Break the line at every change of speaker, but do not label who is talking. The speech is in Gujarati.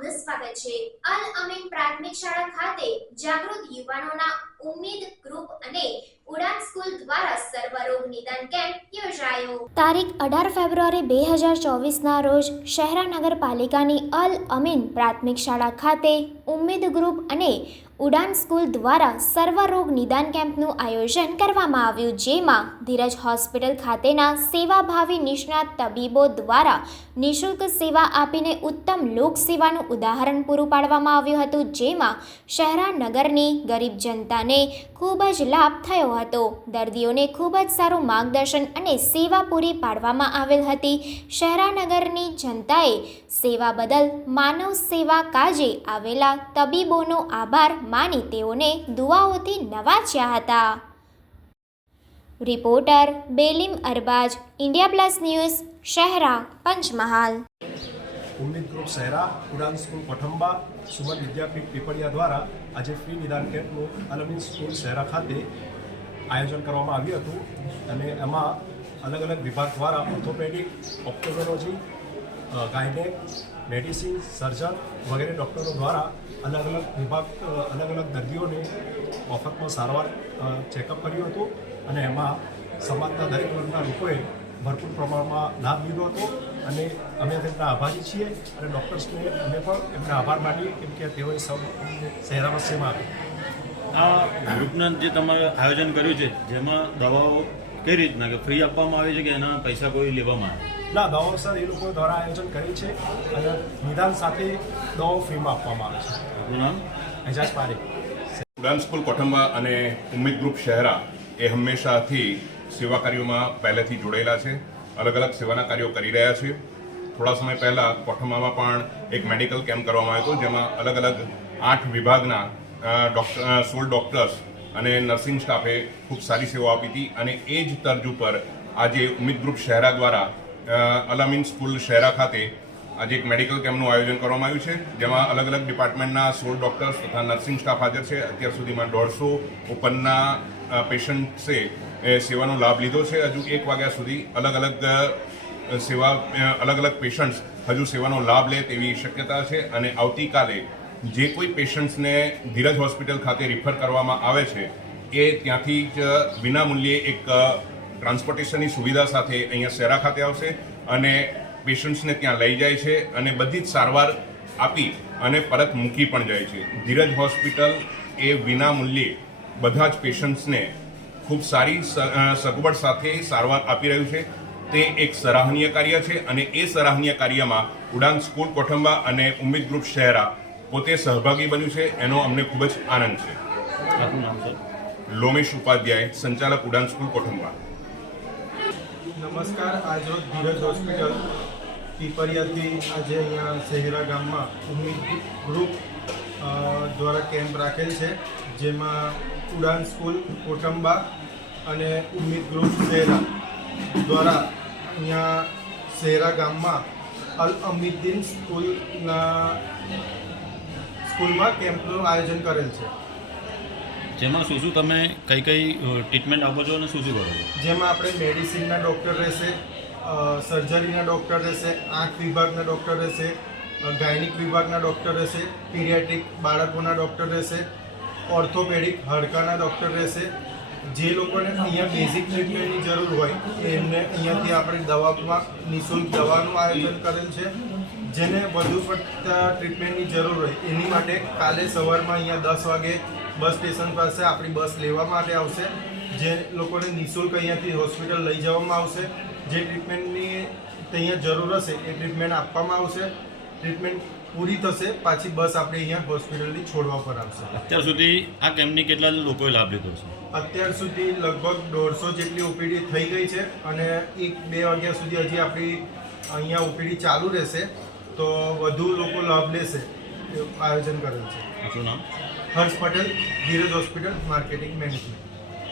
આપનું સ્વાગત છે. અલ અમીન પ્રાથમિક શાળા ખાતે જાગૃત યુવાનોના ઉમ્મીદ ગ્રુપ અને ઉડાન સ્કૂલ દ્વારા સર્વરોગ નિદાન કેમ્પ યોજાયો. તારીખ અઢાર ફેબ્રુઆરી બે હજાર ચોવીસના રોજ શહેરા નગરપાલિકાની અલ અમીન પ્રાથમિક શાળા ખાતે ઉમ્મીદ ગ્રુપ અને ઉડાન સ્કૂલ દ્વારા સર્વરોગ નિદાન કેમ્પનું આયોજન કરવામાં આવ્યું, જેમાં ધીરજ હોસ્પિટલ ખાતેના સેવાભાવી નિષ્ણાત તબીબો દ્વારા નિઃશુલ્ક સેવા આપીને ઉત્તમ લોક સેવાનું ઉદાહરણ પૂરું પાડવામાં આવ્યું હતું, જેમાં શહેરા નગરની ગરીબ જનતાને ખૂબ જ લાભ થયો હતો. દર્દીઓને ખૂબ જ સારું માર્ગદર્શન અને સેવા પૂરી પાડવામાં આવેલ હતી. શહેરાનગરની જનતાએ સેવા બદલ માનવ સેવા કાજે આવેલા તબીબોનો આભાર માની તેઓને દુઆઓથી નવાજ્યા હતા. Reporter Belim Arbaaz, India plus news, Shehera, Panchmahal.
Ummeed group Shehera Udaan school Kothamba Suman Vidyapeeth Piplia દ્વારા આજે ફ્રી નિદાન કેમ્પનું અલમિન સ્કૂલ શહેરા ખાતે આયોજન કરવામાં આવ્યું હતું અને એમાં અલગ અલગ વિભાગ દ્વારા orthopaedic ophthalmology gynaec, medicine, surgeon વગેરે ડૉક્ટરો દ્વારા અલગ અલગ વિભાગ અલગ અલગ દર્દીઓને મફતમાં સારવાર ચેકઅપ કર્યું હતું અને એમાં સમાજના દરેક વર્ગના લોકોએ ભરપૂર પ્રમાણમાં લાભ લીધો હતો અને અમે તેમના આભારી છીએ અને ડૉક્ટર્સને અમે પણ એમના આભાર માનીએ કેમ કે તેઓએ સૌ શહેરામાં સેવા આપી
આ ગ્રુપના જે તમારે આયોજન કર્યું છે, જેમાં દવાઓ કઈ રીતના? કે ફ્રી આપવામાં આવે છે કે એના પૈસા કોઈ લેવામાં આવે?
ના દવાઓ સર એ લોકો દ્વારા આયોજન કરી છે અને નિદાન સાથે દવાઓ ફ્રીમાં આપવામાં આવે છે.
આપણું નામ?
એજાજ પારેખ.
ઉડાન સ્કૂલ કોઠંબા અને ઉમ્મીદ ગ્રુપ શહેરા એ હંમેશાથી સેવા કાર્યોમાં પહેલેથી જોડેલા છે. અલગ અલગ સેવાના કાર્યો કરી રહ્યા છે. થોડા સમય પહેલાં કોઠંબામાં પણ એક મેડિકલ કેમ્પ કરવામાં આવ્યો હતો જેમાં અલગ અલગ આઠ વિભાગના ડોક્ટર સોળ ડોક્ટર્સ અને નર્સિંગ સ્ટાફે ખૂબ સારી સેવા આપી હતી અને એ જ તર્જ ઉપર આજે ઉમિત ગ્રુપ શહેરા દ્વારા અલામીન સ્કૂલ શહેરા ખાતે આજે એક મેડિકલ કેમ્પનું આયોજન કરવામાં આવ્યું છે, જેમાં અલગ અલગ ડિપાર્ટમેન્ટના સોળ ડૉક્ટર્સ તથા નર્સિંગ સ્ટાફ હાજર છે. અત્યાર સુધીમાં દોઢસો ઉપરના પેશન્ટ્સે એ સેવાનો લાભ લીધો છે. હજુ એક વાગ્યા સુધી અલગ અલગ સેવા અલગ અલગ પેશન્ટ્સ હજુ સેવાનો લાભ લે તેવી શક્યતા છે અને આવતીકાલે જે કોઈ પેશન્ટ્સને ધીરજ હોસ્પિટલ ખાતે રિફર કરવામાં આવે છે, એ ત્યાંથી જ વિનામૂલ્યે એક ટ્રાન્સપોર્ટેશનની સુવિધા સાથે અહીંયા શેરા ખાતે આવશે અને પેશન્ટ્સને ત્યાં લઈ જાય છે અને બધી જ સારવાર આપી અને પરત મૂકી પણ જાય છે. ધીરજ હોસ્પિટલ એ વિના મૂલ્યે બધા જ પેશન્ટ્સને ખૂબ સારી સગવડ સાથે સારવાર આપી રહ્યું છે. તે એક સરાહનીય કાર્ય છે અને એ સરાહનીય કાર્યમાં ઉડાન સ્કૂલ કોઠંબા અને ઉમેદ ગ્રુપ શહેરા પોતે સહભાગી બન્યું છે એનો અમને ખૂબ જ આનંદ છે. લોમેશ ઉપાધ્યાય સંચાલક ઉડાન સ્કૂલ કોઠંબા.
નમસ્કાર આજરોજ ધીરજ હોસ્પિટલ પીપરિયાથી આજે અહીંયા શહેરા ગામમાં ઉમ્મીદ ગ્રુપ દ્વારા કેમ્પ રાખેલ છે જેમાં ઉડાન સ્કૂલ કોટંબા અને ઉમ્મીદ ગ્રુપ શહેરા દ્વારા અહીંયા શહેરા ગામમાં અલ અમીદ્દીન સ્કૂલના સ્કૂલમાં કેમ્પનું આયોજન કરેલ છે.
જેમાં શું શું તમે કઈ કઈ ટ્રીટમેન્ટ આપો છો અને શું શું કરો છો?
જેમાં આપણે મેડિસિનના ડૉક્ટર રહેશે સર્જરીના ડૉક્ટર રહેશે આંખ વિભાગના ડૉક્ટર રહેશે ગાયનિક વિભાગના ડૉક્ટર રહેશે પીડિયાટ્રિક બાળકોના ડૉક્ટર રહેશે ઓર્થોપેડિક હાડકાના ડૉક્ટર રહેશે. જે લોકોને અહીંયા બેઝિક ટ્રીટમેન્ટની જરૂર હોય એમને અહીંયાથી આપણે દવામાં નિઃશુલ્ક દવાનું આયોજન કરેલ છે. જેને વધુ પડતા ટ્રીટમેન્ટની જરૂર હોય એની માટે કાલે સવારમાં અહીંયા દસ વાગે બસ સ્ટેશન પાસે આપણી બસ લેવા માટે આવશે જે લોકોને નિઃશુલ્ક અહીંયાથી હોસ્પિટલ લઈ જવામાં આવશે. જે ટ્રીટમેન્ટની અહીંયા જરૂર હશે એ ટ્રીટમેન્ટ આપવામાં આવશે. ટ્રીટમેન્ટ પૂરી થશે પાછી બસ આપણે અહીંયા હોસ્પિટલથી છોડવા પર આવશે.
અત્યાર સુધી આ કેમ્પની કેટલા લોકોએ લાભ લીધો છે?
અત્યાર સુધી લગભગ દોઢસો જેટલી ઓપીડી થઈ ગઈ છે અને એક બે વાગ્યા સુધી હજી આપણી અહીંયા ઓપીડી ચાલુ રહેશે. તો વધુ લોકો લાભ લેશે આયોજન કરેલ છે.
શું નામ?
Harsh Patel Dhiraj hospital marketing management.